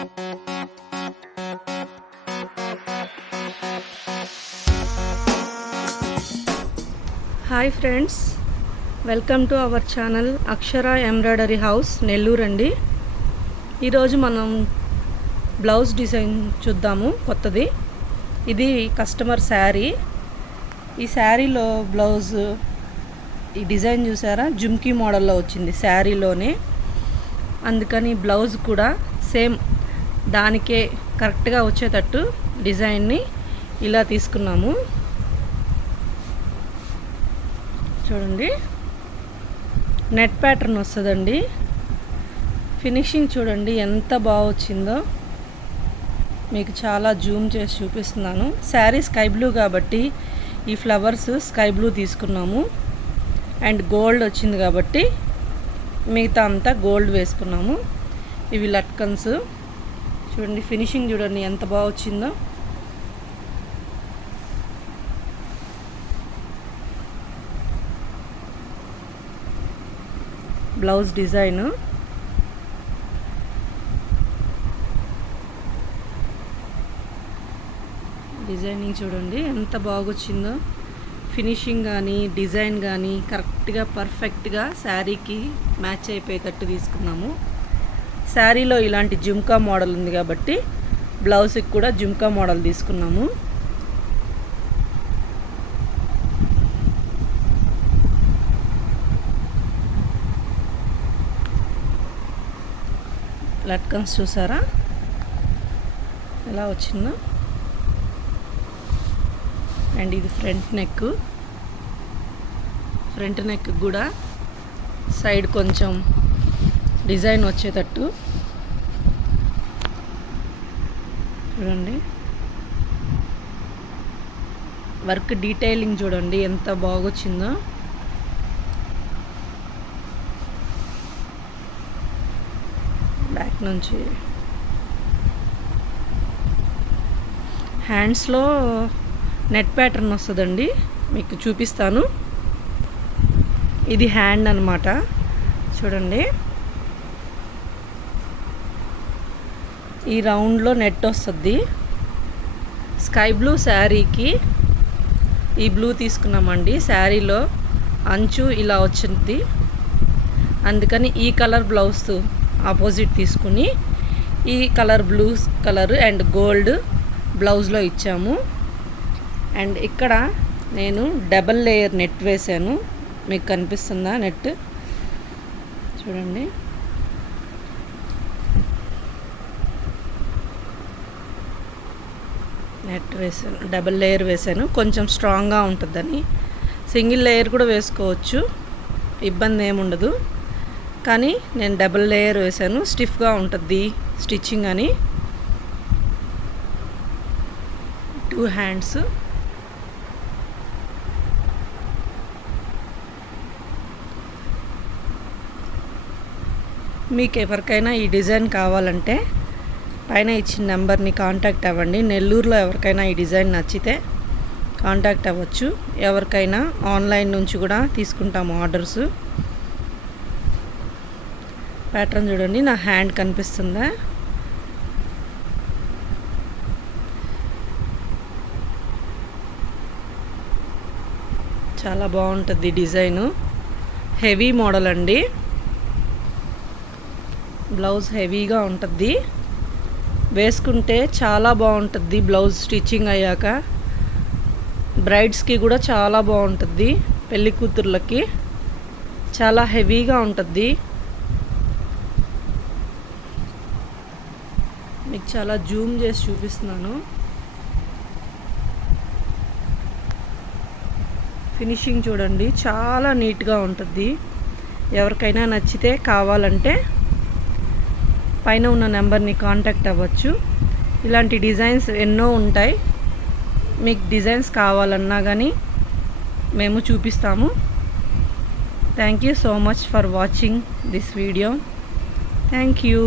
Hi friends, welcome to our channel Akshara embroidery house Nellore అండి. ఈరోజు మనం బ్లౌజ్ డిజైన్ చూద్దాము. కొత్తది ఇది కస్టమర్ శారీ. ఈ శారీలో బ్లౌజ్ ఈ డిజైన్ చూసారా, జుమ్కీ మోడల్లో వచ్చింది శారీలోనే. అందుకని బ్లౌజ్ కూడా సేమ్ దానికే కరెక్ట్గా వచ్చేటట్టు డిజైన్ని ఇలా తీసుకున్నాము. చూడండి, నెట్ ప్యాటర్న్ వస్తుందండి. ఫినిషింగ్ చూడండి ఎంత బాగా వచ్చిందో. మీకు చాలా జూమ్ చేసి చూపిస్తున్నాను. శారీ స్కై బ్లూ కాబట్టి ఈ ఫ్లవర్స్ స్కై బ్లూ తీసుకున్నాము. అండ్ గోల్డ్ వచ్చింది కాబట్టి మిగతా అంతా గోల్డ్ వేసుకున్నాము. ఇవి లట్కన్స్ చూడండి. ఫినిషింగ్ చూడండి ఎంత బాగా వచ్చిందో. బ్లౌజ్ డిజైన్ డిజైనింగ్ చూడండి ఎంత బాగొచ్చిందో. ఫినిషింగ్ కానీ డిజైన్ కానీ కరెక్ట్గా పర్ఫెక్ట్గా శారీకి మ్యాచ్ అయిపోయేటట్టు తీసుకున్నాము. శారీలో ఇలాంటి జుమ్కా మోడల్ ఉంది కాబట్టి బ్లౌజ్కి కూడా జుమ్కా మోడల్ తీసుకున్నాము. లట్కన్స్ చూసారా ఎలా వచ్చిందో. అండ్ ఇది ఫ్రంట్ నెక్ కూడా సైడ్ కొంచెం డిజైన్ వచ్చేటట్టు చూడండి. వర్క్ డీటెయిలింగ్ చూడండి ఎంత బాగొచ్చిందో. బ్యాక్ నుంచి హ్యాండ్స్లో నెట్ ప్యాటర్న్ వస్తుందండి, మీకు చూపిస్తాను. ఇది హ్యాండ్ అన్నమాట. చూడండి, ఈ రౌండ్లో నెట్ వస్తుంది. స్కై బ్లూ శారీకి ఈ బ్లూ తీసుకున్నామండి. శారీలో అంచు ఇలా వచ్చింది, అందుకని ఈ కలర్ బ్లౌజ్ ఆపోజిట్ తీసుకుని ఈ colour blue colour and gold బ్లౌజ్లో ఇచ్చాము. అండ్ ఇక్కడ నేను డబల్ లేయర్ నెట్ వేసాను. మీకు కనిపిస్తుందా నెట్? చూడండి, నెట్ వేసాను, డబల్ లేయర్ వేసాను. కొంచెం స్ట్రాంగ్గా ఉంటుందని. సింగిల్ లేయర్ కూడా వేసుకోవచ్చు, ఇబ్బంది ఏముండదు. కానీ నేను డబుల్ లేయర్ వేసాను, స్టిఫ్గా ఉంటుంది స్టిచ్చింగ్ అని. 2 హ్యాండ్స్. మీకు ఎవరికైనా ఈ డిజైన్ కావాలంటే పైన ఇచ్చిన నెంబర్ని కాంటాక్ట్ అవ్వండి. నెల్లూరులో ఎవరికైనా ఈ డిజైన్ నచ్చితే కాంటాక్ట్ అవ్వచ్చు. ఎవరికైనా ఆన్లైన్ నుంచి కూడా తీసుకుంటాము ఆర్డర్స్. ప్యాటర్న్ చూడండి, నా హ్యాండ్ కనిపిస్తుందా? చాలా బాగుంటుంది డిజైను. హెవీ మోడల్ అండి. బ్లౌజ్ హెవీగా ఉంటుంది, వేసుకుంటే చాలా బాగుంటుంది. బ్లౌజ్ స్టిచ్చింగ్ అయ్యాక బ్రైడ్స్కి కూడా చాలా బాగుంటుంది. పెళ్లి కూతుర్లకి చాలా హెవీగా ఉంటుంది. మీకు చాలా జూమ్ చేసి చూపిస్తున్నాను. ఫినిషింగ్ చూడండి చాలా నీట్గా ఉంటుంది. ఎవరికైనా నచ్చితే కావాలంటే పైన ఉన్న నెంబర్ని కాంటాక్ట్ అవ్వచ్చు. ఇలాంటి డిజైన్స్ ఎన్నో ఉంటాయి. మీకు డిజైన్స్ కావాలన్నా కానీ మేము చూపిస్తాము. Thank you so much for watching this video. Thank you.